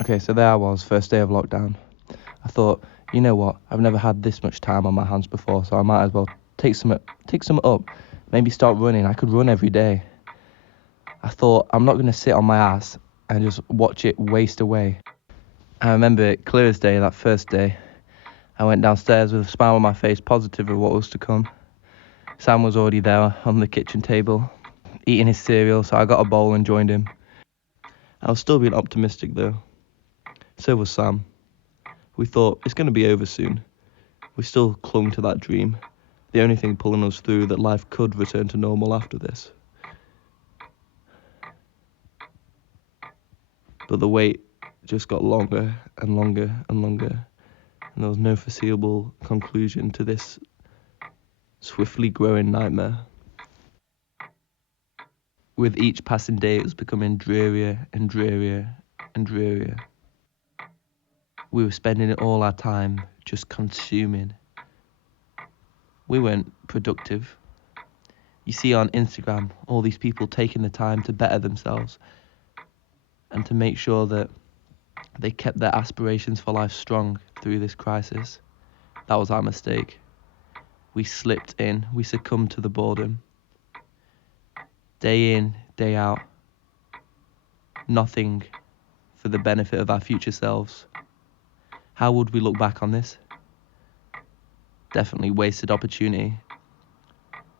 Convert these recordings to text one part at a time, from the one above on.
Okay, so there I was, first day of lockdown. I thought, you know what, I've never had this much time on my hands before, so I might as well take some up, maybe start running. I could run every day. I thought, I'm not going to sit on my ass and just watch it waste away. I remember it clear as day, that first day. I went downstairs with a smile on my face, positive of what was to come. Sam was already there on the kitchen table, eating his cereal, so I got a bowl and joined him. I was still being optimistic though. So was Sam. We thought, it's going to be over soon. We still clung to that dream, the only thing pulling us through, that life could return to normal after this. But the wait just got longer and longer and longer, and there was no foreseeable conclusion to this swiftly growing nightmare. With each passing day, it was becoming drearier and drearier and drearier. We were spending all our time just consuming. We weren't productive. You see on Instagram all these people taking the time to better themselves and to make sure that they kept their aspirations for life strong through this crisis. That was our mistake. We slipped in, we succumbed to the boredom. Day in, day out. Nothing for the benefit of our future selves. How would we look back on this? Definitely wasted opportunity.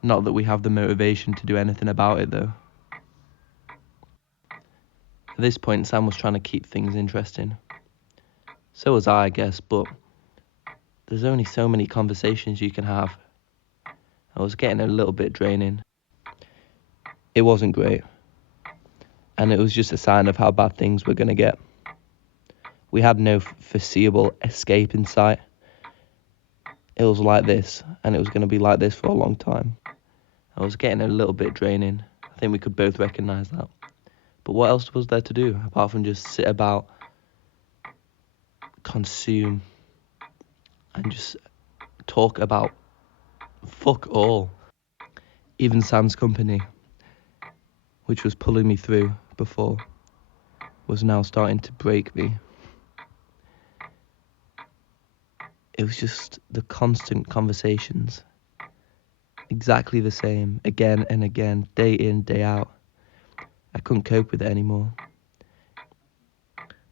Not that we have the motivation to do anything about it though. At this point, Sam was trying to keep things interesting. So was I guess, but there's only so many conversations you can have. I was getting a little bit draining. It wasn't great. And it was just a sign of how bad things were going to get. We had no foreseeable escape in sight. It was like this, and it was going to be like this for a long time. I was getting a little bit draining. I think we could both recognise that. But what else was there to do apart from just sit about, consume, and just talk about fuck all? Even Sam's company, which was pulling me through before, was now starting to break me. It was just the constant conversations, exactly the same, again and again, day in, day out. I couldn't cope with it anymore.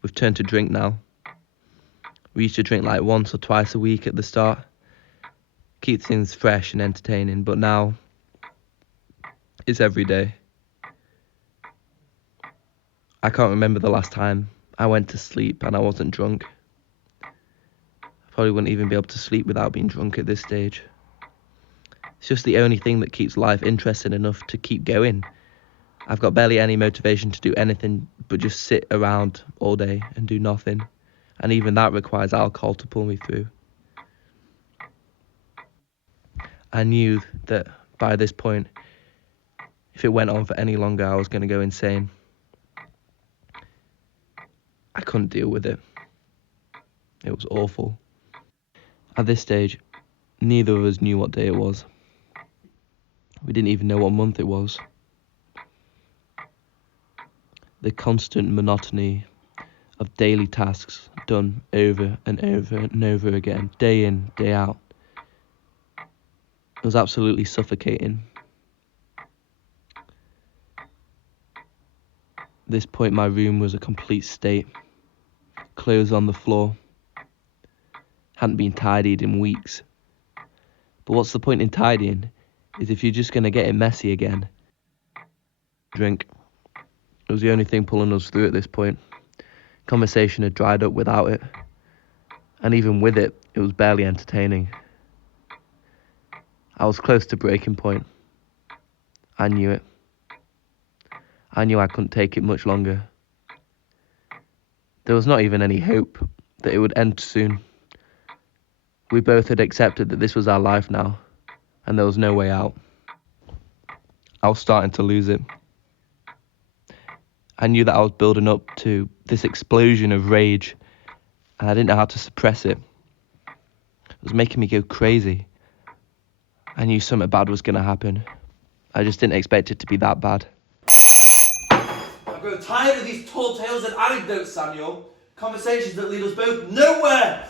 We've turned to drink now. We used to drink like once or twice a week at the start, keep things fresh and entertaining, but now it's every day. I can't remember the last time I went to sleep and I wasn't drunk. I probably wouldn't even be able to sleep without being drunk at this stage. It's just the only thing that keeps life interesting enough to keep going. I've got barely any motivation to do anything but just sit around all day and do nothing. And even that requires alcohol to pull me through. I knew that by this point, if it went on for any longer, I was going to go insane. I couldn't deal with it. It was awful. At this stage, neither of us knew what day it was. We didn't even know what month it was. The constant monotony of daily tasks done over and over and over again, day in, day out. It was absolutely suffocating. At this point, my room was a complete state. Clothes on the floor. Hadn't been tidied in weeks. But what's the point in tidying is if you're just going to get it messy again. Drink. It was the only thing pulling us through at this point. Conversation had dried up without it. And even with it, it was barely entertaining. I was close to breaking point. I knew it. I knew I couldn't take it much longer. There was not even any hope that it would end soon. We both had accepted that this was our life now, and there was no way out. I was starting to lose it. I knew that I was building up to this explosion of rage, and I didn't know how to suppress it. It was making me go crazy. I knew something bad was going to happen. I just didn't expect it to be that bad. I grow tired of these tall tales and anecdotes, Samuel. Conversations that lead us both nowhere.